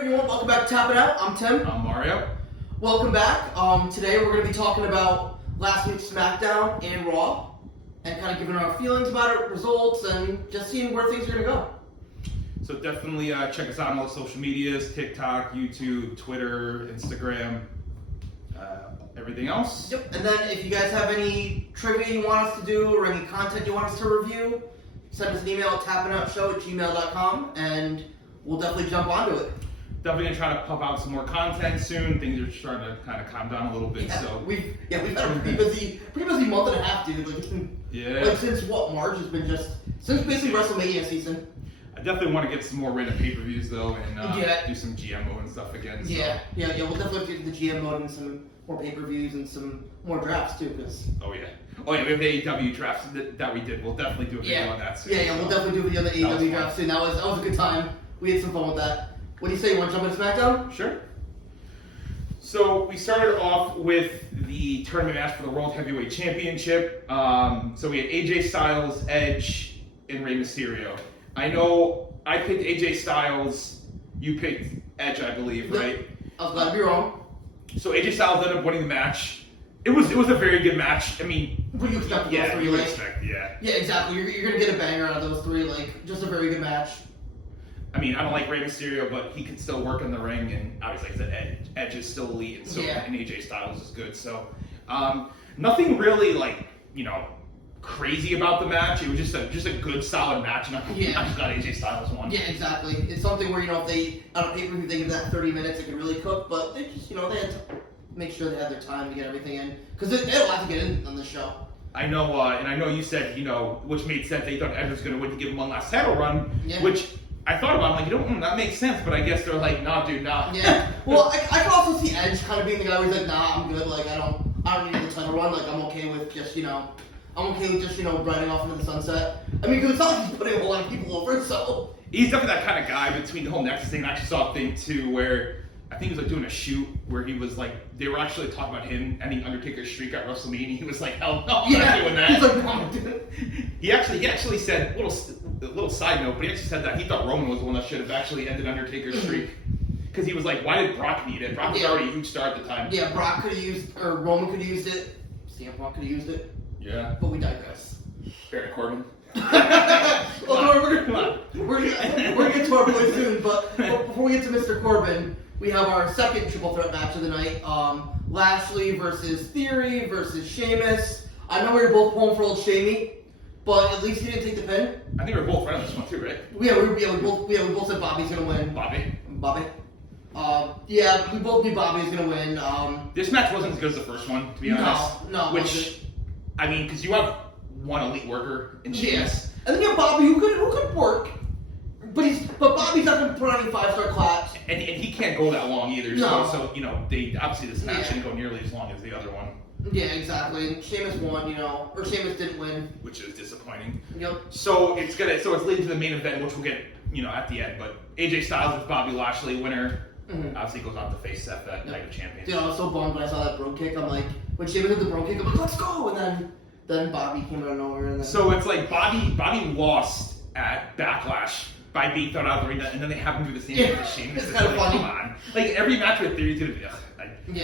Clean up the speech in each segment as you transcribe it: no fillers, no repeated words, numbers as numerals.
everyone, welcome back to Tappin Out. I'm Tim. I'm Mario. Welcome back. Today we're going to be talking about last week's SmackDown and Raw, and kind of giving our feelings about it, results, and just seeing where things are going to go. So definitely check us out on all the social medias, TikTok, YouTube, Twitter, Instagram, everything else. Yep. And then if you guys have any trivia you want us to do or any content you want us to review, send us an email at tappinoutshow@gmail.com, and we'll definitely jump onto it. Definitely gonna try to pump out some more content soon. Things are starting to kind of calm down a little bit. Yeah, so we've had a pretty busy month and a half, dude. Like, it's been, like since March has been since basically WrestleMania season. I definitely want to get some more random pay-per-views though, and do some GM mode and stuff again. So. Yeah. We'll definitely get the GM mode and some more pay-per-views and some more drafts too, because. Oh yeah, we have the AEW drafts that we did. We'll definitely do a video on that soon. Yeah, we'll definitely do a video on the AEW draft soon. That was a good time. We had some fun with that. What do you say? You want to jump into SmackDown? Sure. So we started off with the tournament match for the World Heavyweight Championship. So we had AJ Styles, Edge, and Rey Mysterio. I know I picked AJ Styles. You picked Edge, I believe, right? I was glad to be wrong. So AJ Styles ended up winning the match. It was a very good match. I mean, what do you expect from those three? You would expect, yeah. Yeah, exactly. You're gonna get a banger out of those three. Like, just a very good match. I mean, I don't like Rey Mysterio, but he can still work in the ring, and obviously, like I said, Edge is still elite, and so and AJ Styles is good. So, nothing really crazy about the match. It was just a good, solid match, and I'm just glad AJ Styles won. Yeah, exactly. It's something where if they on a pay-per-view they give that 30 minutes, it could really cook, but they just they had to make sure they had their time to get everything in because they had a lot to get in on this show. I know, and I know you said which made sense. They thought Edge was going to win to give him one last title run, which. I thought about it, I'm like, that makes sense, but I guess they're like, nah, dude, nah. Yeah. Well, I can also see Edge kind of being the guy who's like, nah, I'm good. Like, I don't need the title run. Like, I'm okay with just, riding off into the sunset. I mean, because it's not like he's putting a whole lot of people over, so. He's definitely that kind of guy between the whole Nexus thing. I actually saw a thing, too, where I think he was, doing a shoot where he was, they were actually talking about him ending Undertaker's streak at WrestleMania. He was like, hell no, I'm not doing that. He's like, no, I'm doing it. He actually said, a little side note, but he actually said that he thought Roman was the one that should have actually ended Undertaker's streak. Because he was like, why did Brock need it? Brock was already a huge star at the time. Yeah, Brock could have used, or Roman could have used it. CM Punk could have used it. Yeah. But we digress. Baron Corbin. We're gonna get to our boy soon, but before we get to Mr. Corbin, we have our second triple threat match of the night. Lashley versus Theory versus Sheamus. I know we were both pulling for old Shamey, but at least he didn't take the pin. I think we were both right on this one too, right? We both said Bobby's gonna win. Bobby. We both knew Bobby was gonna win. This match wasn't as good as the first one, to be honest. No. Which, I mean, because you have one elite worker in Sheamus. Yes. And then you have Bobby who could work. But Bobby's not going to put on any 5-star claps. And he can't go that long either. No. So they obviously this match didn't go nearly as long as the other one. Yeah, exactly. And Sheamus won, or Sheamus didn't win. Which is disappointing. Yep. So it's leading to the main event, which we'll get, at the end. But AJ Styles with Bobby Lashley, winner. Mm-hmm. Obviously goes on to face Seth at Night of Champions. Dude, I was so bummed when I saw that bro kick. I'm like, when Sheamus did the bro kick, I'm like, let's go! And then Bobby came out of nowhere. And then... So it's like Bobby lost at Backlash by being thrown out of the ring, and then they have him do the same thing with Sheamus. It's kind of funny. Come on. Like, every match with Theory's gonna be,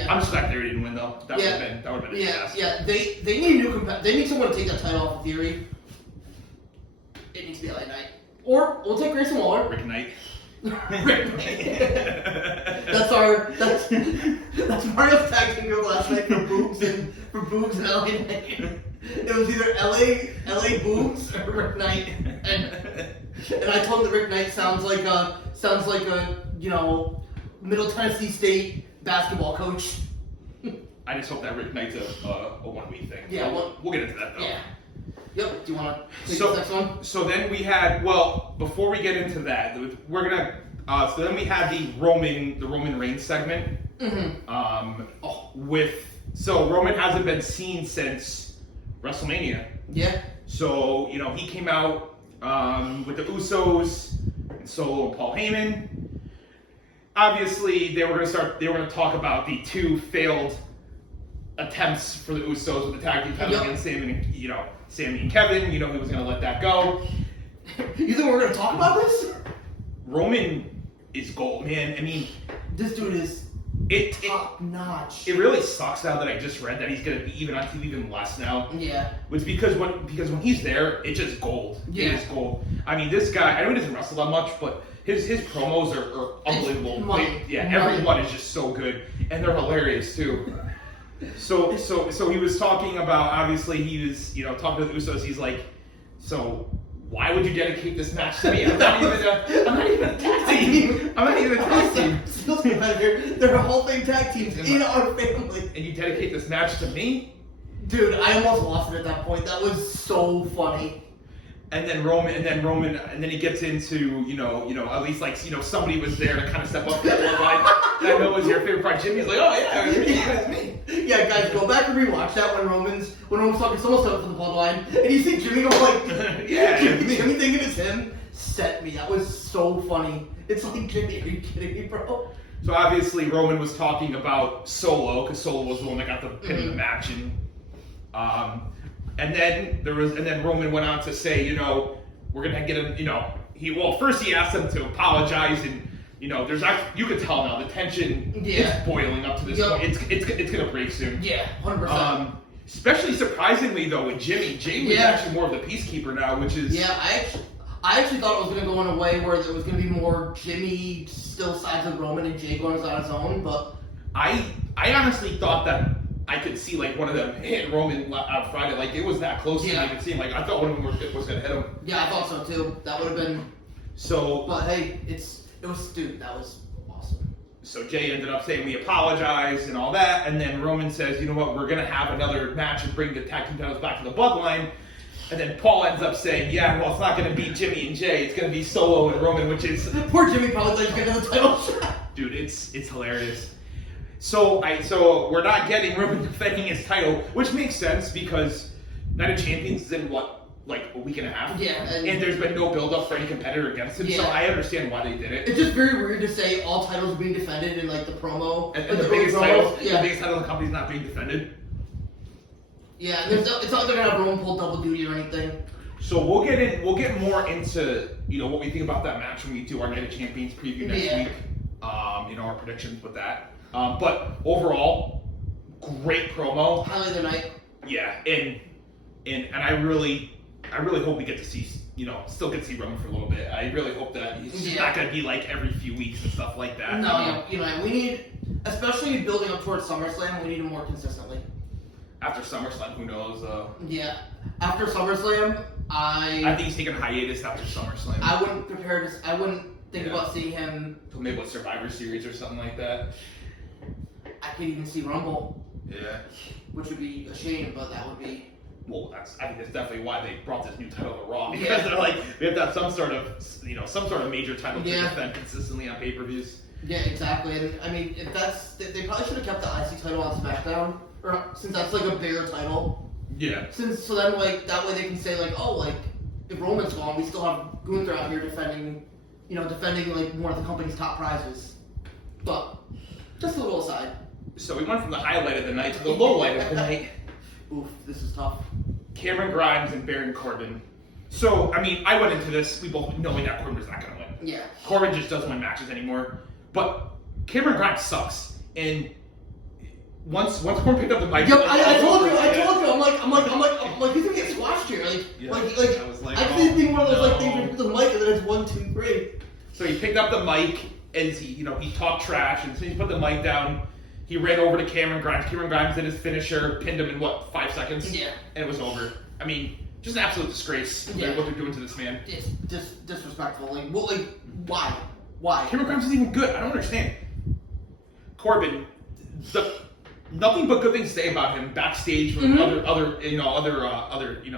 I'm just glad Theory didn't win, though. That would have been a disaster. Yeah, they need they need someone to take that title off of Theory. It needs to be LA Knight. Or, we'll take Grayson Waller. Rick Knight. That's Mario's tag team last night for boobs and LA Knight. It was either LA boobs or Rick Knight, and I told him that Rick Knight sounds like a Middle Tennessee State basketball coach. I just hope that Rick Knight's a 1 week thing. Yeah, we'll get into that though. Yeah. Yep. Do you want to take the next one? So then we had before we get into that, we're gonna. So then we had the Roman Reigns segment. Mm-hmm. So Roman hasn't been seen since WrestleMania. Yeah. So he came out with the Usos and Solo and Paul Heyman. Obviously, they were gonna talk about the two failed attempts for the Usos with the tag team title against Sammy and Kevin. He was gonna let that go. You think we're gonna talk about this? Roman is gold, man. I mean, this dude is top notch. It really sucks now that I just read that he's gonna be even on TV even less now. Yeah. It's because when he's there, it's just gold. Yeah. It's gold. I mean, this guy, I know he doesn't wrestle that much, but his promos are unbelievable. Every one is just so good, and they're hilarious too. So he was talking about, obviously he was talking to the Usos. He's like, so why would you dedicate this match to me? I'm not even a tag team. I'm not even a tag team. They're Hall of Fame tag teams in our family. And you dedicate this match to me? Dude, I almost lost it at that point. That was so funny. And then Roman, and then he gets into, at least like, somebody was there to kind of step up to that bloodline. I know it was your favorite part. Jimmy's like, oh yeah, it was me. Yeah, guys, go back and rewatch that when Roman's talking so much for the bloodline, and you see Jimmy go like, yeah, Jimmy thinking it's him. Set me. That was so funny. It's like, Jimmy, are you kidding me, bro? So obviously Roman was talking about Solo, because Solo was the one that got the pin in the match, and then Roman went on to say, we're gonna get him, first he asked him to apologize, and there's actually, you can tell now the tension is boiling up to this point. It's gonna break soon. Yeah, 100%. Especially surprisingly though with Jimmy. Jay was actually more of the peacekeeper now, which is I actually thought it was gonna go in a way where there was gonna be more Jimmy still sides with Roman and Jay going on his own, but I honestly thought that I could see like one of them hit Roman on Friday. Like it was that close to me. I could see him. Like I thought one of them was gonna hit him. Yeah, I thought so too. That would have been. So. But hey, that was awesome. So Jay ended up saying we apologize and all that, and then Roman says, you know what, we're gonna have another match and bring the tag team titles back to the bloodline. And then Paul ends up saying, yeah, well, it's not gonna be Jimmy and Jay. It's gonna be Solo and Roman, which is poor Jimmy probably thought he was gonna have the title shot. Dude, it's hilarious. So we're not getting Roman defending his title, which makes sense because Night of Champions is in like a week and a half. Yeah. And there's been no build up for any competitor against him, so I understand why they did it. It's just very weird to say all titles are being defended in like the promo. And the biggest title, the biggest title of the company is not being defended. Yeah, and it's not like they're gonna have Roman pull double duty or anything. So we'll get more into what we think about that match when we do our Night of Champions preview next week. Our predictions with that. But overall, great promo. Highlight of the night. Yeah, and I really hope we get to see still get to see Roman for a little bit. I really hope that he's not gonna be like every few weeks and stuff like that. No, we need, especially building up towards SummerSlam, we need him more consistently. After SummerSlam, who knows? Yeah, after SummerSlam, I think he's taking a hiatus after SummerSlam. I wouldn't think about seeing him. Maybe with Survivor Series or something like that. I could even see Rumble. Yeah. Which would be a shame, but that would be. Well, I think that's definitely why they brought this new title to Raw, because they're like, we have to have some sort of major title to defend consistently on pay-per-views. Yeah, exactly. And I mean, if they probably should have kept the IC title on SmackDown, since that's like a bigger title. Yeah. So then like that way they can say like, oh, like if Roman's gone, we still have Gunther out here defending like one of the company's top prizes. But just a little aside. So we went from the highlight of the night to the low light of the night. Oof, this is tough. Cameron Grimes and Baron Corbin. So, I mean, I went into this, we both knowing that Corbin was not going to win. Yeah. Corbin just doesn't win matches anymore. But Cameron Grimes sucks. And once Corbin picked up the mic, yep, I told you. I'm like, he's gonna get squashed here. I actually think one of those like things with the mic, and then it's 1, 2, 3. So he picked up the mic, and he talked trash, and so he put the mic down. He ran over to Cameron Grimes. Cameron Grimes did his finisher, pinned him in 5 seconds? Yeah. And it was over. I mean, just an absolute disgrace what they're doing to this man. It's disrespectful. Why? Cameron Grimes isn't even good. I don't understand. Corbin, nothing but good things to say about him backstage with other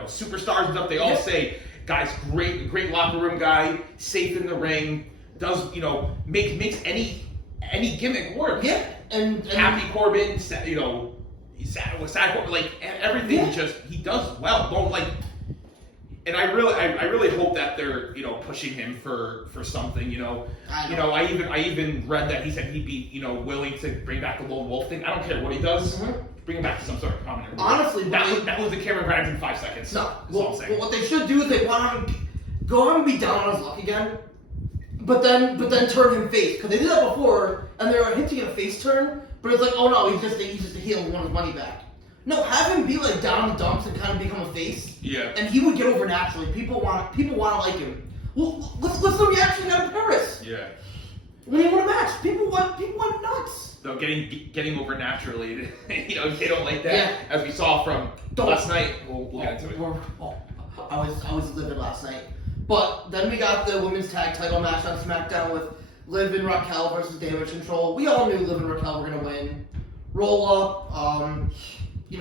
superstars and stuff. They all say, guys, great locker room guy, safe in the ring, does makes any gimmick work. Yeah. And Happy Corbin, he's sad with sad Corbin, like everything. Just he does well. Don't like, and I really hope that they're pushing him for something. I even read that he said he'd be willing to bring back the lone wolf thing. I don't care what he does. Bring him back to some sort of prominent role. Honestly, that was the Cameron Grimes in 5 seconds. No, well, what they should do is they want him go have him be down on his luck again. but then turn him face, because they did that before, and they were hinting at a face turn, but it's like, oh no, he's just a heel and want his money back. No, have him be like down in the dumps and kind of become a face. Yeah. And he would get over naturally. People want to like him. Well, let's the reaction he got in Paris. Yeah. When he won a match, people went nuts. So getting over naturally, they don't like that. Yeah. As we saw from last night. We'll get into it. I was livid last night. But then we got the women's tag title match on SmackDown with Liv and Raquel versus Damage Control. We all knew Liv and Raquel were gonna win. Roll up. It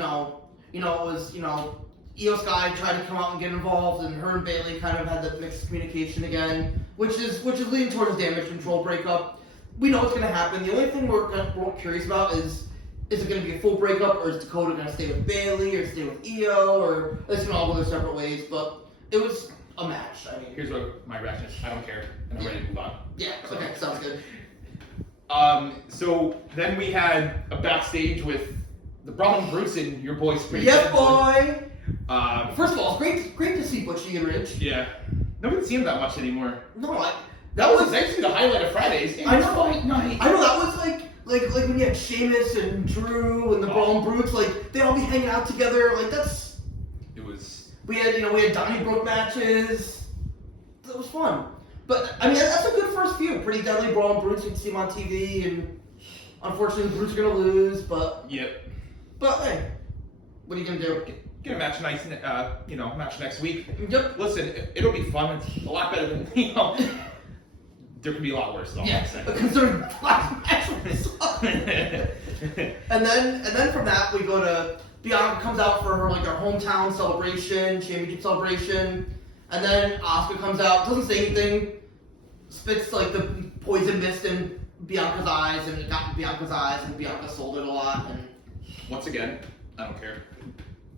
was Io Sky tried to come out and get involved, and her and Bayley kind of had that mixed communication again, which is leading towards Damage Control breakup. We know what's gonna happen. The only thing we're curious about is it gonna be a full breakup, or is Dakota gonna stay with Bayley, or stay with Io, or it's gonna all go their separate ways. But it was a match. I mean, here's what my reaction is. I don't care, and I'm ready to move on. Yeah. Okay. Sounds good. So then we had a backstage with the Braun Bruce and your boy's pretty Yeah, good. boy. First of all, it's great to see Butchie and Ridge. Yeah. Nobody see him that much anymore. No, that was actually the highlight of Fridays. I know. Fight night. I know that was like when you had Sheamus and Drew and the Braun Brutes, like they'd all be hanging out together. Like that's. It was. We had Donnybrook matches. That was fun. But I mean, that's a good first few. Pretty deadly Braun Brutes. You can see them on TV, and unfortunately, the Brutes are gonna lose. But Yep. But hey, what are you gonna do? Get a match match next week. Yep. Listen, it'll be fun. It's a lot better than there could be a lot worse. Though. Yeah, considering the last match was and then from that we go to Bianca comes out for her our hometown celebration, championship celebration, and then Asuka comes out, doesn't say anything, spits the poison mist in Bianca's eyes, and it got in Bianca's eyes, and Bianca sold it a lot. And once again, I don't care.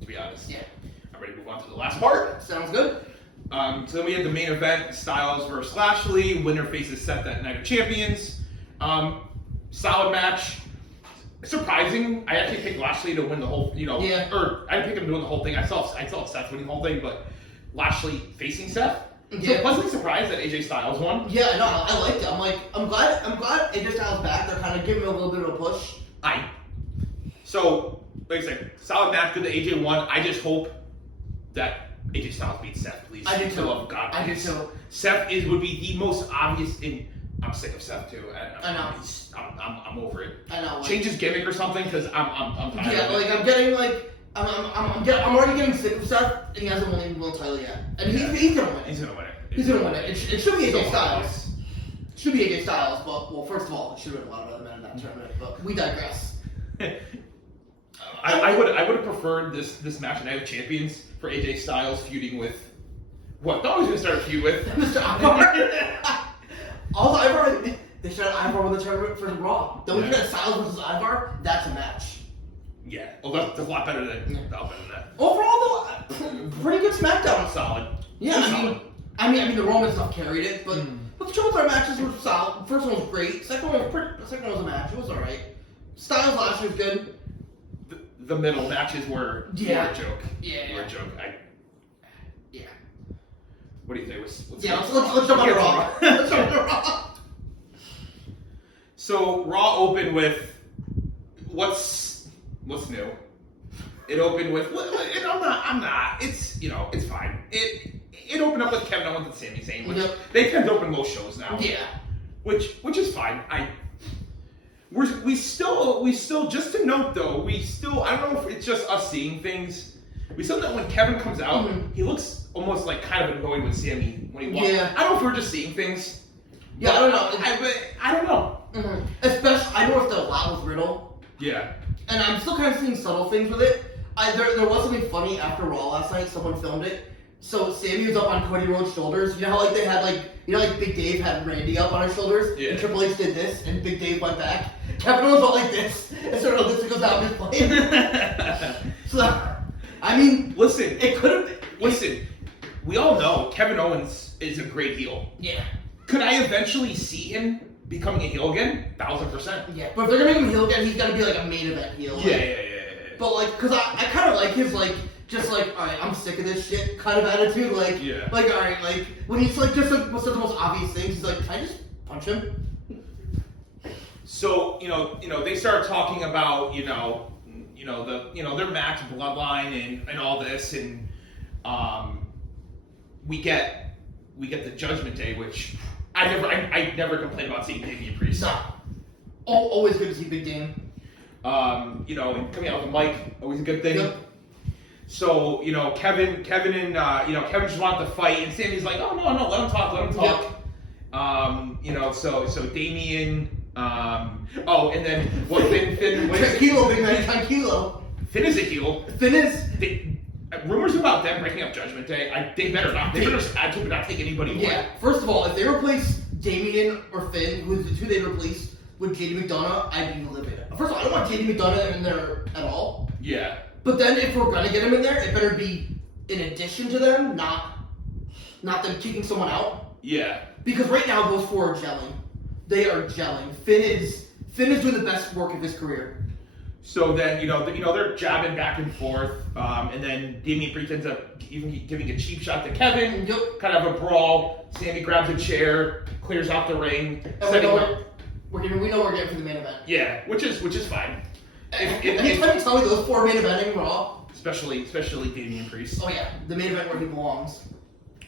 To be honest. Yeah. I'm ready to move on to the last part. Sounds good. So then we had the main event, Styles versus Lashley. Winner faces Seth at Night of Champions. Solid match. Surprising. I actually picked Lashley to win the whole, Yeah. Or I didn't pick him to win the whole thing. I saw Seth winning the whole thing, but Lashley facing Seth. Yeah. So pleasantly surprised that AJ Styles won. Yeah, no, I liked it. I'm glad AJ Styles back. They're kind of giving him a little bit of a push. So, like I said, solid match. Good that AJ won. I just hope that AJ Styles beats Seth, please. I do For too. the love of God, I do please. too. Seth would be the most obvious. I'm sick of Seth too. I know. I'm over it. I know. Change his gimmick or something, because I'm tired. Yeah, of it. I'm getting I'm already getting sick of Seth, and he hasn't won the title yet. And he's gonna win it. He's gonna win it. He's gonna win it. It should be AJ So Styles. It should be AJ Styles, but well, first of all, it should have been a lot of other men in that tournament. But we digress. I would have preferred this match at Night of Champions for AJ Styles feuding with what? Thought he was gonna start a feud with Mr. Ivar. Also, Ivar, they should have Ivar win the tournament for Raw. Don't you got Styles versus Ivar? That's a match. Yeah. Well, that's a lot better than that. Overall, though, pretty good SmackDown. Solid. Yeah, Solid. I mean, the Roman stuff carried it, but the triple threat matches were solid. First one was great. Second one was a match. It was alright. Styles last year was good. The middle matches were a joke. Yeah. Were a joke. Yeah. What do you think? Let's jump on to Raw. Let's jump on to Raw. So Raw opened with what's new. It opened with I'm not. It's it's fine. It opened up with Kevin Owens and Sami Zayn, which they tend to open most shows now. Yeah. Which is fine. We still just to note though, I don't know if it's just us seeing things. We still know when Kevin comes out, he looks almost like kind of annoyed with Sami when he walks. Yeah. I don't know if we're just seeing things. Yeah, I don't know. I don't know. Especially, I noticed a lot with Riddle. Yeah. And I'm still kind of seeing subtle things with it. There was something funny after Raw last night. Someone filmed it. So Sammy was up on Cody Rhodes' shoulders. You know how they had Big Dave had Randy up on his shoulders? Yeah. And Triple H did this, and Big Dave went back. Kevin Owens went like this, and sort of this goes down his plane. So, I mean, listen, it could have. Listen, we all know Kevin Owens is a great heel. Yeah. Could I eventually see him becoming a heel again? 1000%. Yeah, but if they're gonna make him heel again, he's gotta be like a main event heel. Yeah. But cause I kind of like his just like, all right, I'm sick of this shit kind of attitude. Like, Yeah. like all right, like when he's like just like what's the most obvious things? He's like, can I just punch him? So they start talking about their match bloodline and all this, and we get the Judgment Day, which I never complain about seeing Damian Priest. No. Always good to see Big Dame. And coming out with the mic, always a good thing. Yep. So Kevin and Kevin just want to fight, and Sammy's like, oh no, let him talk. Yep. So Damian. And then what? Finn. What is it? Tranquilo, big man, tranquilo. Finn is a heel. Finn is. Rumors about them breaking up Judgment Day. They better not. They better absolutely not take anybody away. Yeah. First of all, if they replace Damian or Finn, who they replace with JD McDonough, I'd be livid. First of all, I don't want JD McDonough in there at all. Yeah. But then if we're gonna get him in there, it better be in addition to them, not them kicking someone out. Yeah. Because right now those four are gelling. They are gelling. Finn is doing the best work of his career. So then they're jabbing back and forth, and then Damian Priest ends up even giving a cheap shot to Kevin. Yep. Kind of a brawl. Sammy grabs a chair, clears out the ring. And we know we're getting for the main event. Yeah, which is fine. Anytime you tell me those four main eventing Raw, especially Damian Priest. oh yeah, the main event where he belongs.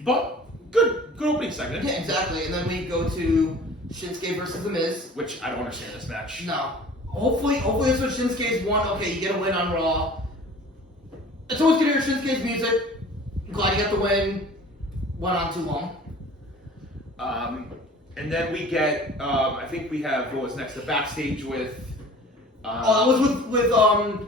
But good opening segment. Yeah, exactly. And then we go to Shinsuke versus The Miz. Which I don't understand this match. No. Hopefully this was Shinsuke's one. Okay, you get a win on Raw. It's always good to hear Shinsuke's music. Glad you got the win. Went on too long. And then we get, I think we have, what was next, the backstage with... It was with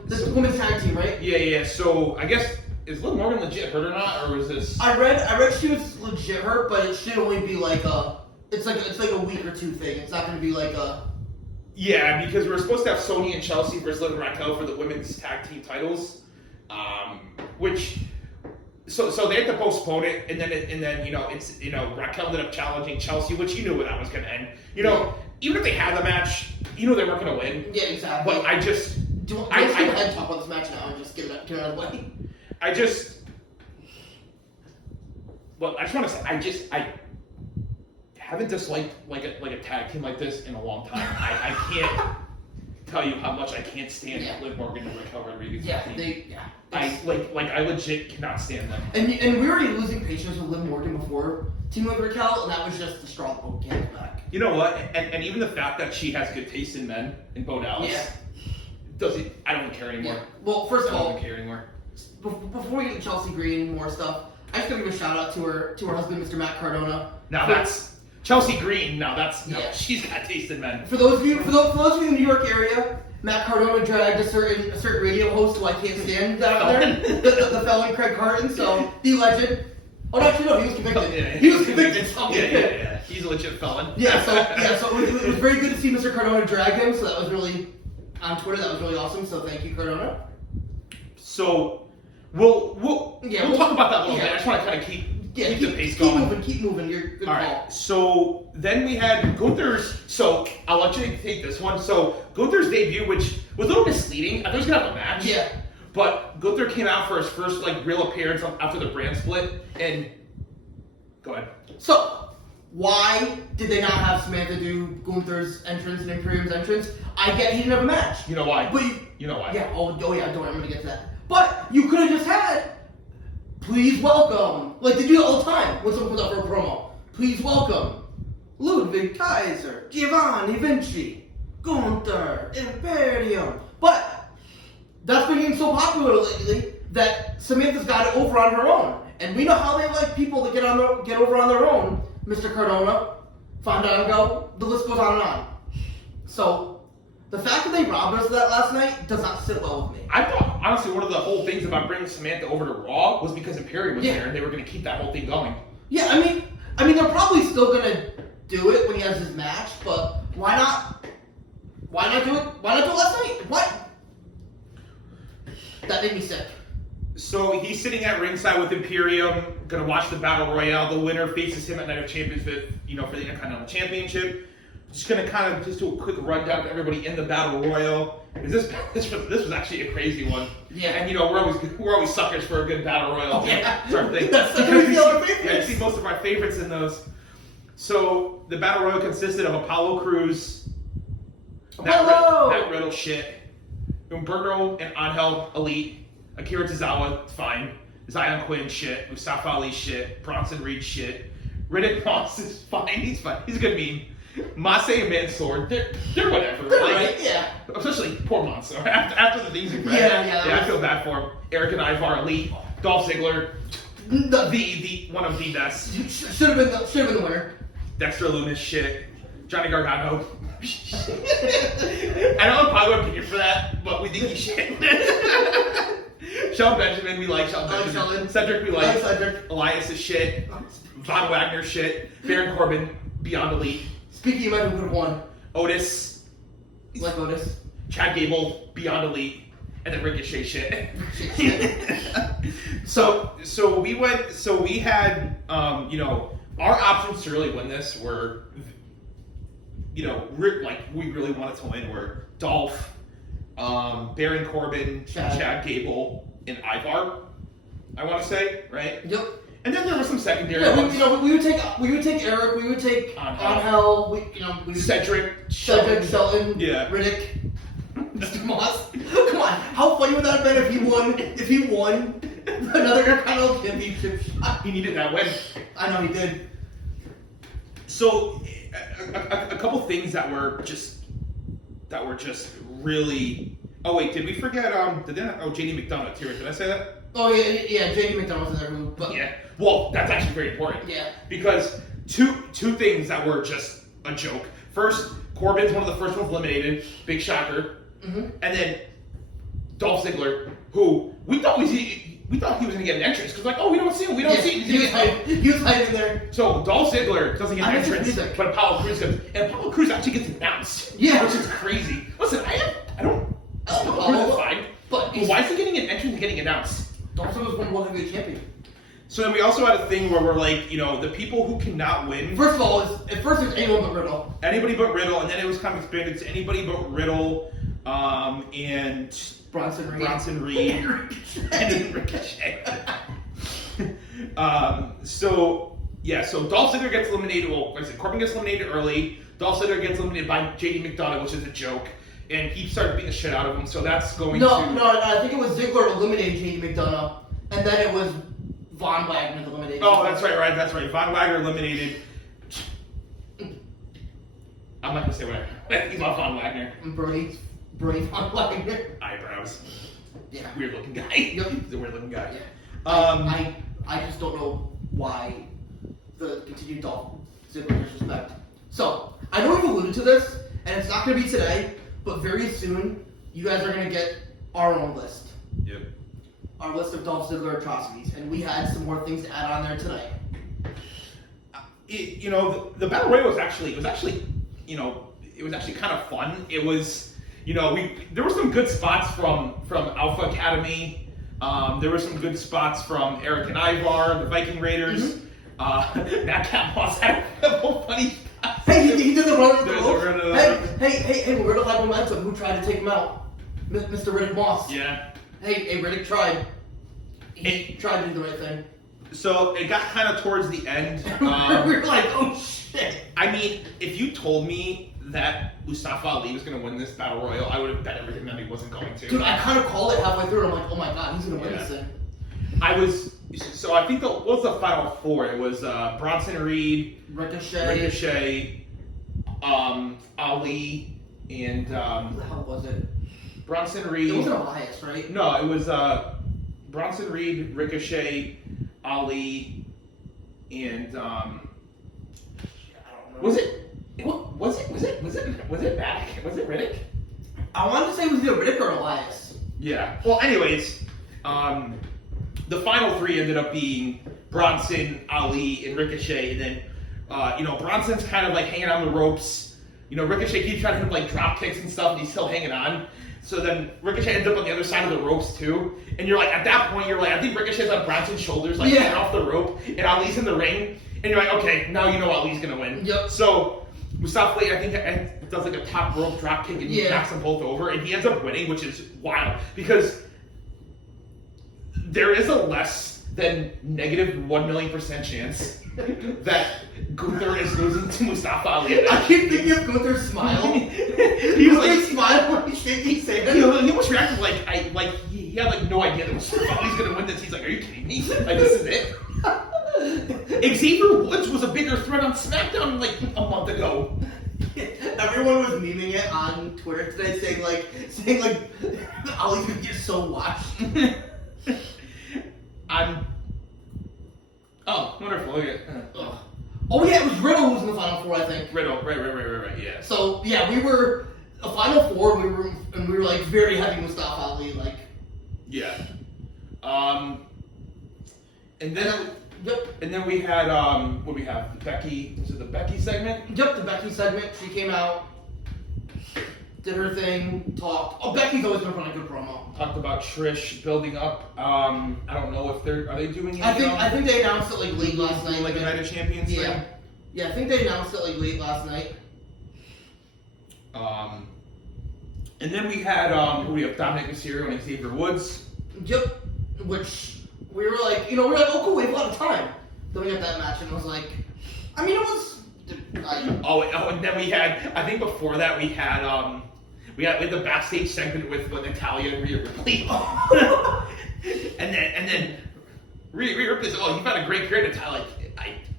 this women's tag team, right? Yeah. So I guess, is Liv Morgan legit hurt or not, or was this... I read she was legit hurt, but it should only be like a... It's like a week or two thing. It's not going to be like a... Yeah, because we were supposed to have Sonya and Chelsea versus Liv and Raquel for the women's tag team titles, which so they had to postpone it, and then it's Raquel ended up challenging Chelsea, which you knew where that was going to end. Even if they had the match, they weren't going to win. Yeah, exactly. But I just let's go ahead and talk about this match now and just get it out of the way. I just want to say I haven't disliked like a tag team like this in a long time. I can't tell you how much I can't stand Liv Morgan and Raquel Rodriguez. I legit cannot stand them. And we were already losing patience with Liv Morgan before teaming with Raquel, and that was just the straw that broke the camel's back. You know what? And even the fact that she has good taste in men in Bo Dallas. Yeah. I don't care anymore. Yeah. Well, first of all, I don't care anymore. Before we get to Chelsea Green and more stuff, I just gotta give a shout out to her husband, Mr. Matt Cardona. Now that's Chelsea Green. She's got taste in men. For those of you in the New York area, Matt Cardona dragged a certain radio host who I can't stand down there, the felon Craig Carton. So the legend. Oh, no, actually no, he was convicted. He was convicted. Yeah. He's a legit felon. So it was very good to see Mr. Cardona drag him. So that was really on Twitter. That was really awesome. So thank you, Cardona. So we'll talk about that a little bit. I just want to kind of keep the pace going. Keep moving. You're good. All right. So then we had Gunther's. So I'll let you take this one. So Gunther's debut, which was a little misleading. I thought he was gonna have a match. Yeah. But Gunther came out for his first real appearance after the brand split, and go ahead. So why did they not have Samantha do Gunther's entrance and Imperium's entrance? I get he didn't have a match. You know why? But you know why? Yeah. Oh yeah. Don't worry, I'm gonna get to that. But you could have just had, please welcome. Like they do it all the time when someone comes out for a promo. Please welcome Ludwig Kaiser, Giovanni Vinci, Gunther, Imperium. But that's been getting so popular lately that Samantha's got it over on her own. And we know how they like people to get over on their own. Mr. Cardona, Fandango, the list goes on and on. So the fact that they robbed us of that last night does not sit well with me. I thought, honestly, one of the whole things about bringing Samantha over to Raw was because Imperium was there and they were going to keep that whole thing going. Yeah, I mean, they're probably still going to do it when he has his match, but why not? Why not do it? Why not do it last night? What? That made me sick. So he's sitting at ringside with Imperium, gonna watch the Battle Royale. The winner faces him at Night of Champions for the Intercontinental Championship. just gonna kind of just do a quick rundown of everybody in the battle royal. This was actually a crazy one. Yeah. And we're always suckers for a good battle royal. Oh, yeah. Sort of thing. That's Because the other favorites. yeah, you see most of our favorites in those. So the battle royal consisted of Apollo Crews, Matt Riddle shit, Umberto and Angel Elite, Akira Tozawa fine, Zion Quinn shit, Mustafa Ali shit, Bronson Reed shit, Riddick Moss is fine. He's fine. He's a good meme. Masay and Mansoor, they're whatever. They're like, right, yeah. Especially poor Mansoor. After the things he read, Yeah, I feel bad for him. Eric and Ivar Elite, Dolph Ziggler, the one of the best. Should have been the winner. Dexter Lumis shit, Johnny Gargano. I don't have popular opinion for that, but we think he's shit. Shelton Benjamin, we like Shelton Benjamin. Sheldon. Cedric, we like. Cedric. Elias is shit. Von Wagner shit. Baron Corbin, beyond elite. Speaking of who would have won. Otis. Like Otis. Chad Gable, beyond elite. And then Ricochet shit. So we had, our options to really win this were, we really wanted to win were Dolph, Baron Corbin, Chad Gable, and Ivar, I want to say, right? Yep. And then there were some secondary Yeah, ones. we would take Eric, we would take Angel, we Cedric, Shelton, yeah. Riddick, Mr. Moss. Come on, how funny would that have been if he won another Intercontinental Championship shot? He needed that win. I know he did. So, a couple things that were just really. Oh wait, did we forget? JD McDonough too. Did I say that? Oh yeah. JD McDonald's in there move, but Yeah. Well, that's actually very important. Yeah. Because two things that were just a joke. First, Corbin's one of the first ones eliminated. Big shocker. Mm-hmm. And then Dolph Ziggler, who we thought he was going to get an entrance because we don't see him. We don't see him. He was hiding there. So Dolph Ziggler doesn't get an entrance, music. but Apollo Crews does, and Apollo Crews actually gets announced. Yeah. Which is crazy. Listen, I don't. Apollo, Crews is fine. but why is he getting an entrance and getting announced? Dolph Ziggler's one World Heavyweight Champion. So then we also had a thing where we're like, the people who cannot win. First of all, at first it's anyone but Riddle. Anybody but Riddle, and then it was kind of expanded to anybody but Riddle, and Bronson Reed. and then Ricochet. So Dolph Ziggler gets eliminated. Well, like I said, Corbin gets eliminated early. Dolph Ziggler gets eliminated by JD McDonough, which is a joke, and he started beating the shit out of him. So that's going to. No, I think it was Ziggler eliminated JD McDonough, and then it was Von Wagner eliminated. Oh, that's right. That's right. Von Wagner eliminated. I'm not gonna say what I love Von Wagner. And Brody Von Wagner. Eyebrows. Yeah. Weird looking guy. Yep. He's a weird looking guy. Yeah. I just don't know why the continued Dolph Ziggler disrespect. So, I know we've alluded to this, and it's not going to be today, but very soon, you guys are going to get our own list. Yep. Our list of Dolph Ziggler atrocities, and we had some more things to add on there tonight. The battle royale was actually kind of fun. It was, there were some good spots from Alpha Academy. There were some good spots from Eric and Ivar, the Viking Raiders. Mm-hmm. Matt Capmoss had a couple funny spots. Hey, he did the run of the There's rope. a run of the Hey, Riddle had momentum. Who tried to take him out? Mr. Riddick Moss. Yeah. Hey, Riddick tried. He tried to do the right thing. So it got kind of towards the end. We were like, oh shit. I mean, if you told me that Mustafa Ali was going to win this battle royal, I would have bet everything that he wasn't going to. Dude, I kind of called it halfway through, and I'm like, oh my god, he's going to win this thing. I think what was the final four? It was Bronson Reed, Ricochet, Ali, and who the hell was it? Bronson Reed. It wasn't Elias, right? No, it was Bronson Reed, Ricochet, Ali, and I don't know. was it back? Was it Riddick? I wanted to say it was either Riddick or Elias. Yeah. Well, anyways, the final three ended up being Bronson, Ali, and Ricochet, and then Bronson's kind of like hanging on the ropes. Ricochet keeps trying to hit like drop kicks and stuff, and he's still hanging on. So then Ricochet ends up on the other side of the ropes too, and you're like, at that point, you're like, I think Ricochet's on Bronson's shoulders, like hanging off the rope, and Ali's in the ring, and you're like, okay, now you know Ali's gonna win. Yep. So Mustafa Ali, I think, does like a top rope drop kick and knocks them both over, and he ends up winning, which is wild because there is a less than negative 1,000,000% chance that Gunther is losing to Mustafa Ali. I keep thinking of Gunther's smile. He was like, smile when he's saying he almost reacted like he had like no idea that Mustafa Ali's gonna win this. He's like, are you kidding me? Like, this is it. Xavier Woods was a bigger threat on SmackDown like a month ago. Everyone was memeing it on Twitter today, saying like Ali's gonna get so watched. Oh, wonderful. Okay. Oh yeah, it was Riddle who was in the Final Four, I think. Riddle, right, yeah. So yeah, we were a Final Four, and we were like very heavy Mustafa Ali, like. Yeah. And then we had what do we have? Becky. Was it the Becky segment? Yep, the Becky segment. She came out, did her thing, talked. Oh, Becky's always been running a good promo. Talked about Trish building up. I don't know if are they doing it? I think they announced it like late last night. Like a Night of Champions thing? Yeah, I think they announced it like late last night. And then we had we have Dominic Mysterio and Xavier Woods. Yep, which we were like, oh cool, we have a lot of time. Then we got that match, and it was like, I mean, it was. And then we had, I think before that we had the backstage segment with Natalya and Rhea Ripley. and then Rhea Ripley's, you've had a great career, Natalya.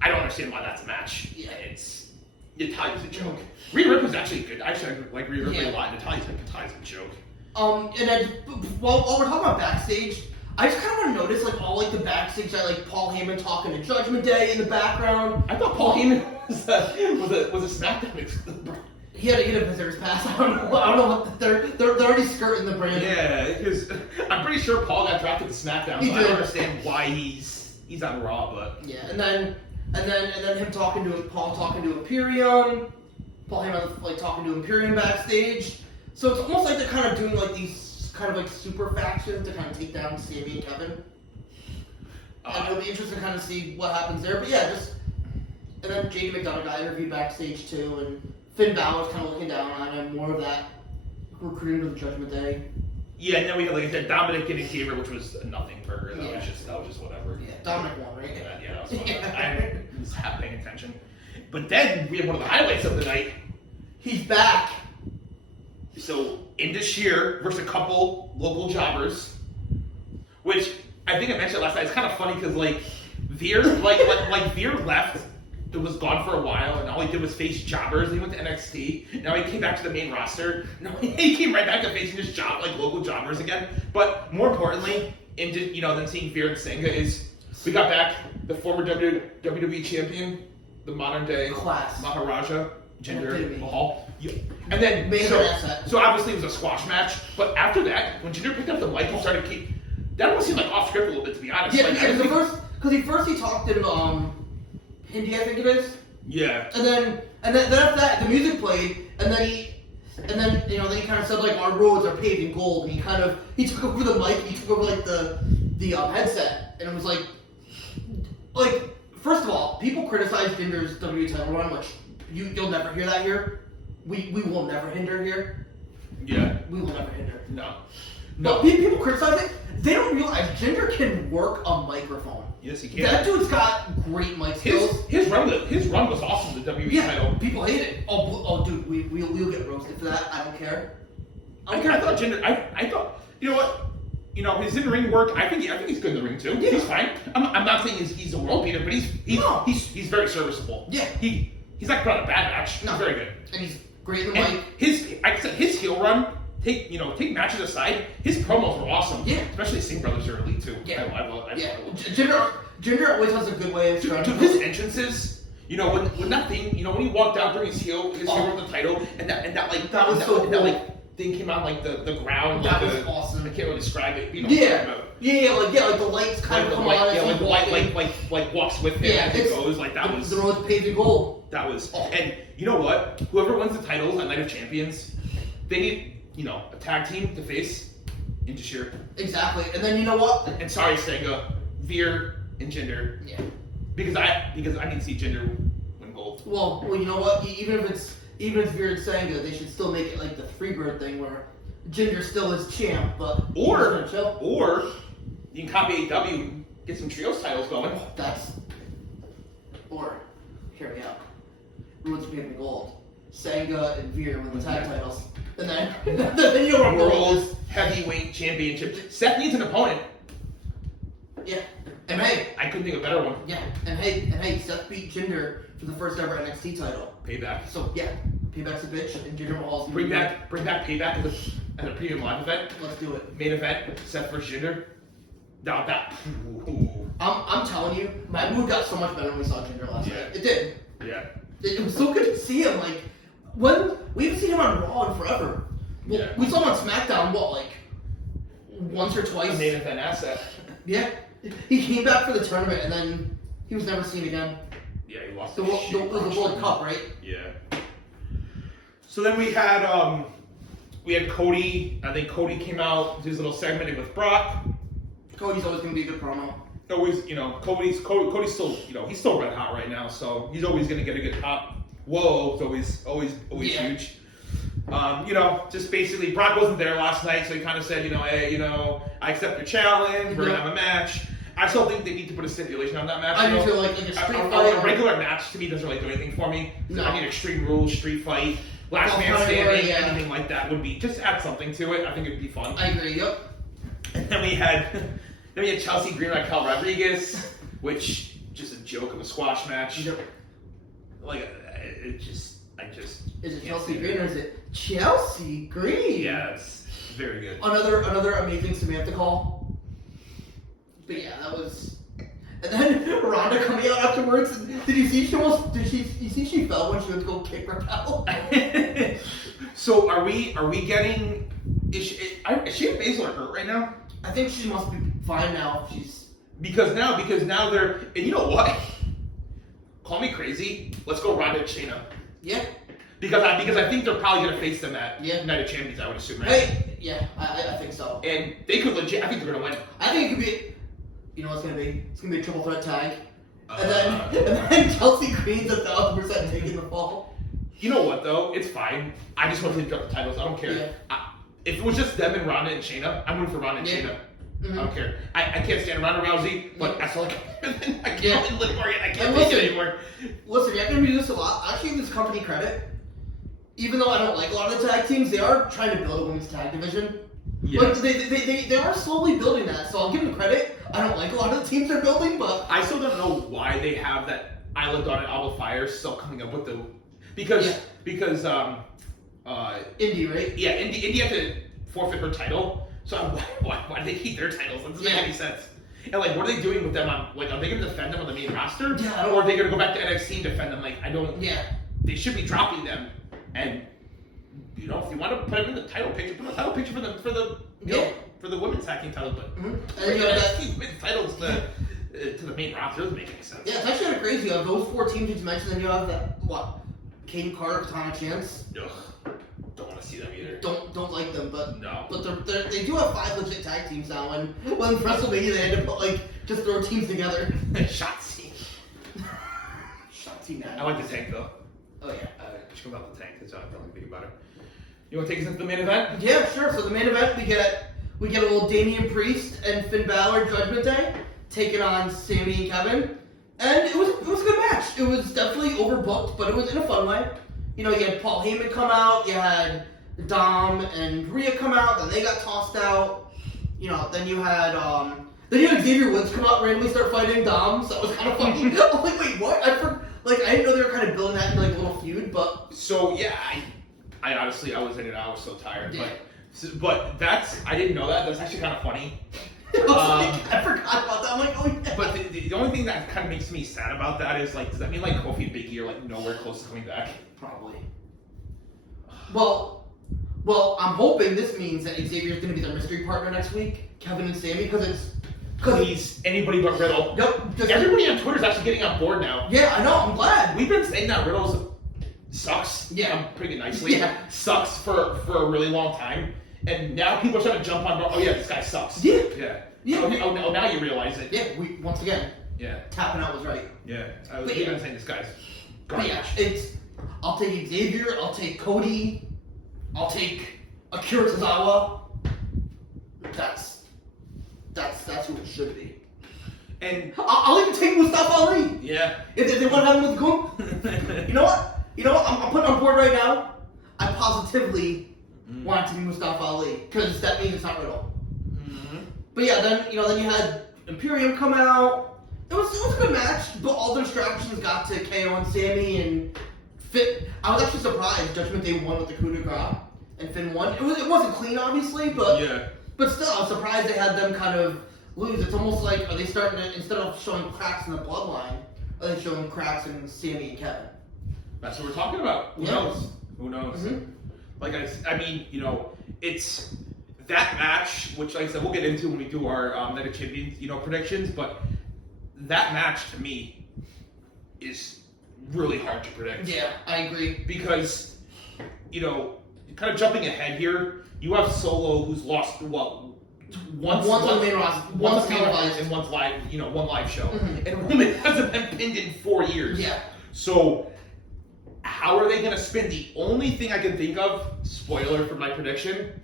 I don't understand why that's a match. Yeah, it's Natalya's a joke. Rhea Ripley's actually good. I actually like Rhea Ripley a lot. Natalya's a joke. And then while we're talking about backstage, I just kind of want to notice like all like the backstage, like Paul Heyman talking to Judgment Day in the background. I thought Paul Heyman was a SmackDown. He had a visitor's pass. I don't know what they're already skirting the brand. Yeah, because I'm pretty sure Paul got drafted to SmackDown. So I don't understand why he's on Raw, but yeah. And then him Paul talking to Imperium. Paul Heyman like talking to Imperium backstage. So it's almost like they're kind of doing like these kind of like super factions to kind of take down Sami and Kevin. And it'll be interesting to kind of see what happens there. But yeah, and then JD McDonough got interviewed backstage too, and Finn Balor's kind of looking down on him, more of that recruiting to the Judgment Day. Yeah, and then we had, like I said, Dominic and Xavier, which was nothing for her. That was just whatever. Yeah, Dominic won, right? Yeah, that was fun. I was half paying attention. But then we had one of the highlights of the night. He's back. So Indus versus a couple local jobbers, which I think I mentioned last night. It's kind of funny because like Veer, like Veer left. It was gone for a while, and all he did was face jobbers. He went to NXT. Now he came back to the main roster. Now he came right back to facing just local jobbers again. But more importantly, than seeing Veer and Sangha is we got back the former WWE champion, the modern day class Maharaja, Jinder Mahal. Yeah. And then so obviously it was a squash match. But after that, when Jinder picked up the mic and started that almost seemed like off script a little bit, to be honest. Yeah, because he talked in Hindi, I think it is. Yeah. And then after that, the music played, and then he kind of said like our roads are paved in gold, and he took over the mic, he took over like the headset, and it was like first of all, people criticize Jinder's WWE title run, which you'll never hear that here. We will never hinder here. Yeah. We will never hinder. No. But people criticize it. They don't realize Jinder can work a microphone. Yes, he can. That dude's got great mic skills. His run was awesome. The WWE title. People hate it. Oh, dude, we'll get roasted for that. I don't care. I thought Jinder. I thought you know what. His in-ring work. I think he's good in the ring too. Yeah. He's fine. I'm not saying he's a world beater, but he's very serviceable. Yeah. He's not put on a bad match. No. He's very good. And he's great in the mic. His heel run. Take matches aside, his promos were awesome. Yeah, especially Singh Brothers are elite too. Yeah, I love. Jinder always has a good way of dude, his entrances. When that thing, when he walked out during his heel with the title, and that thing came out like the ground. That was awesome. I can't really describe it. Like the lights kind of come on. Like walks with him as it goes. Like that was the road paved in gold. That was, and you know what? Whoever wins the titles on Night of Champions, they need. A tag team to face Indus. Exactly. And then you know what? And sorry, Sangha, Veer and Jinder. Yeah. Because I need to see Jinder win gold. Well, you know what? Even if it's Veer Sangha, they should still make it like the Freebird thing where Jinder still is champ, but Or chill. you can copy AEW, get some trios titles going. Or hear me out. Ruins being the gold. Sangha and Veer win the tag titles, and then you'll World Heavyweight Championship. Seth needs an opponent. Yeah, and hey, I couldn't think of a better one. yeah, and hey, Seth beat Jinder for the first ever NXT title. Payback. So yeah, Payback's a bitch, and Jinder Mahal's Bring back Payback as a premium live event. Let's do it. Main event, Seth versus Jinder. Now that. I'm telling you, my mood got so much better when we saw Jinder last night. It did. Yeah. It was so good to see him. Like, we haven't seen him on Raw in forever. Well, Yeah. we saw him on SmackDown, once or twice? Main event asset. Yeah. He came back for the tournament, and then he was never seen again. Yeah, he lost The World Cup, right? Yeah. So then we had Cody. I think Cody came out, did his little segment with Brock. Cody's always going to be a good promo. Always, Cody's still, he's still red hot right now, so he's always going to get a good pop. Whoa, it's always Yeah. huge. Just basically, Brock wasn't there last night, so he kind of said, hey, I accept your challenge, we're going to have a match. I still think they need to put a stipulation on that match. I do too, like a street a fight. regular match, to me, doesn't really do anything for me. No. I need extreme rules, street fight, last man standing, anything like that would be, just add something to it. I think it would be fun. I agree, yep. And then we had Chelsea Green, Raquel Rodriguez, which just a joke of a squash match. Yep. Like Is it can't Chelsea see Green or is it Chelsea Green? Yeah, it's very good. Another amazing Samantha call. But yeah, that was. And then Ronda coming out afterwards. Did you see she fell when she went to go kick Raquel? So are we getting? Is she a Baszler hurt right now? I think she must be fine now. Because now they're, and you know what? Call me crazy. Let's go Ronda and Shayna. Yeah. Because I think they're probably gonna face them at Yeah. Night of Champions. I would assume, right? Hey, yeah, I think so. And they could legit. I think they're gonna win. I think it could be. You know what it's gonna be? It's gonna be a triple threat tag. And then Chelsea Green's 1,000% taking the fall. You know what though? It's fine. I just want them to drop the titles. I don't care. Yeah. If it was just them and Ronda and Shayna, I'm rooting for Ronda and Yeah. Shayna. Mm-hmm. I don't care. I can't stand Ronda Rousey, but I feel like I can't live more. I can't And take it listen, anymore. Listen, you're gonna do this a lot. I give this company credit. Even though I don't like a lot of the tag teams, they are trying to build a women's tag division. Yeah. Like they are slowly building that, so I'll give them credit. I don't like a lot of the teams they're building, but I still don't know why they have that Isla Dawn and Alba Fire still coming up with the because Indy, right? yeah, Indy had to forfeit her title. So why do they keep their titles? That doesn't make any sense. And like, what are they doing with them on? Like, are they going to defend them on the main roster? Yeah. Or are they going to go back to NXT and defend them? Like, I don't. Yeah. They should be dropping them. And if you want to put them in the title picture, put a title picture for the women's tag team title. But Mm-hmm. bring the NXT women's titles to the main roster doesn't make any sense. Yeah, it's actually kind of crazy. You have those 4 teams you mentioned, then you have that Caden Carter, Katana Chance. Ugh, don't want to see them either. Don't like them, but No. But they do have 5 legit tag teams now. And when WrestleMania they had to put just throw teams together. Shotzi. Shotzi man. I like the tank though. Oh yeah. She comes out the tank. That's how I don't think about it. You want to take us into the main event? Yeah, sure. So the main event we get a little Damian Priest and Finn Balor Judgment Day taking on Sami and Kevin, and it was a good match. It was definitely overbooked, but it was in a fun way. You had Paul Heyman come out, you had Dom and Rhea come out, then they got tossed out. Then you had Xavier Woods come out and randomly start fighting Dom, so it was kind of funny. I'm like, wait, what? I didn't know they were kind of building that into a little feud, but So yeah, I honestly was in it. I was so tired, Yeah. but I didn't know that. That's actually kind of funny. I forgot about that. I'm like, oh yeah. But the only thing that kind of makes me sad about that is does that mean Kofi and Big E are nowhere close to coming back? Probably. Well, I'm hoping this means that Xavier's going to be their mystery partner next week, Kevin and Sami, because He's anybody but Riddle. Yep. Everybody on Twitter is actually getting on board now. Yeah, I know. I'm glad. We've been saying that Riddle's sucks. Yeah. Pretty nicely. Yeah. Sucks for a really long time, and now people are starting to jump on. Oh yeah, this guy sucks. Yeah. Yeah. Yeah. Oh, now you realize it. Yeah. Once again, Yeah. Tappin Out was right. Yeah. But We've yeah. been saying this guy's But yeah, I'll take Xavier, I'll take Cody, I'll take Akira Tozawa. That's who it should be. And I'll even take Mustafa Ali. yeah. If they want to have him with Goon. You know what? I'm putting on board right now. I positively want it to be Mustafa Ali because that means it's not Riddle. Mm-hmm. But yeah, then you had Imperium come out. It was a good match, but all the distractions got to KO and Sammy and Finn. I was actually surprised Judgment Day won with the coup de grace and Finn won. It wasn't clean, obviously, but Yeah. But still, I was surprised they had them kind of lose. It's almost like, are they starting to, instead of showing cracks in the bloodline, are they showing cracks in Sammy and Kevin? That's what we're talking about. Who knows? Who knows? Mm-hmm. Like I mean, it's that match, which, like I said, we'll get into when we do our Night of Champions, predictions. But that match to me is really hard to predict. Yeah, I agree. Because, kind of jumping ahead here, you have Solo who's lost once on the main roster, once televised, and once live, one live show, Mm-hmm. and Roman hasn't been pinned in 4 years. Yeah. So how are they going to spin? The only thing I can think of, spoiler for my prediction,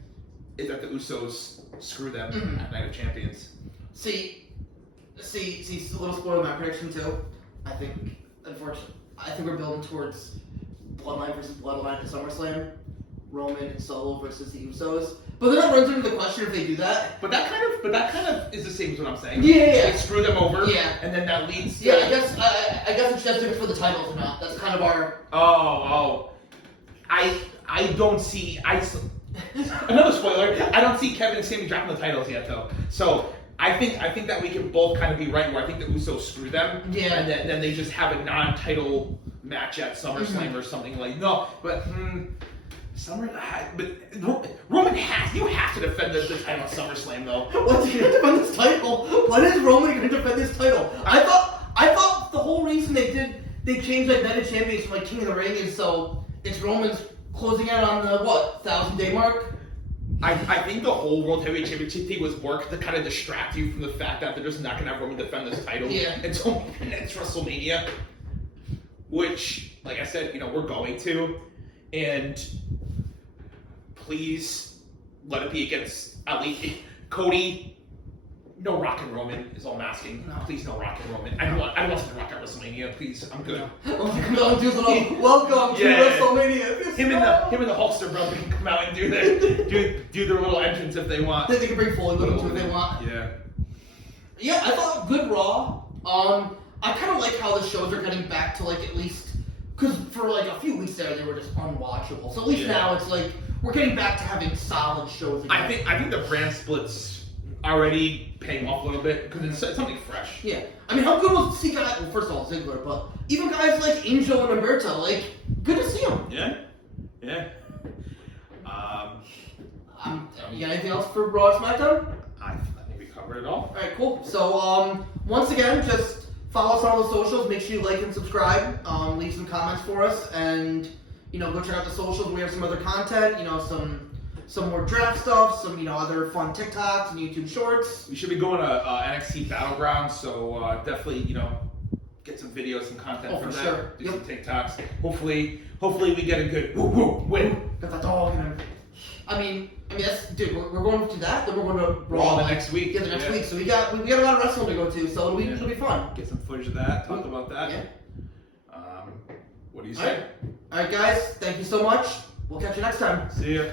is that the Usos screw them at Night of Champions. See, a little spoiler of my prediction too. I think, unfortunately, we're building towards Bloodline versus Bloodline at SummerSlam. Roman and Solo versus the Usos. But then that runs into the question if they do that. But that kind of is the same as what I'm saying. Yeah. They screw them over. Yeah. And then that leads to... Yeah, I guess it's just for the titles or not. That's kind of our... I don't see... Another spoiler. I don't see Kevin and Sammy dropping the titles yet, though. So I think that we can both kind of be right where I think the Usos screw them. Yeah. And then they just have a non-title match at SummerSlam or something like... No, but... Roman you have to defend the title at SummerSlam, though. What's he going to defend this title? When is Roman going to defend this title? I thought the whole reason they changed Night of Champions from King of the Ring is so it's Roman's closing out on the 1,000-day mark. I think the whole World Heavyweight Championship thing was work to kind of distract you from the fact that they're just not going to have Roman defend this title until next WrestleMania, which, like I said, we're going to, and please let it be against at least Cody. No Rock and Roman is all I'm asking. No. Please, no Rock and Roman. I don't want to Rock at WrestleMania. Please, I'm good. Welcome to WrestleMania. Him and the Hulkster brother can come out and do their little entrance if they want. They can bring Foley with them too if they want. Yeah. Yeah, I thought good Raw. I kind of like how the shows are getting back to at least because for a few weeks there they were just unwatchable. So at least now it's we're getting back to having solid shows again. I think the brand split's already paying off a little bit because it's something fresh. Yeah, I mean, how good was to see guys? Well, first of all, Ziggler, but even guys like Angel and Umberto, good to see them. Yeah. You got anything else for Raw and SmackDown? I think we covered it all. All right, cool. So, once again, just follow us on all the socials. Make sure you like and subscribe. Leave some comments for us, and go check out the socials. We have some other content. Some more draft stuff. Some other fun TikToks and YouTube shorts. We should be going to NXT Battleground, so definitely get some videos and content from that. Sure. Do some TikToks. Hopefully we get a good win. Got that dog in him. I mean, that's dude. We're going to that. Then we're going to Raw the next week. Yeah, the next week. So we got a lot of wrestling to go to. So it'll be fun. Get some footage of that. Talk about that. Yeah. What do you say? All right, guys. Thank you so much. We'll catch you next time. See ya.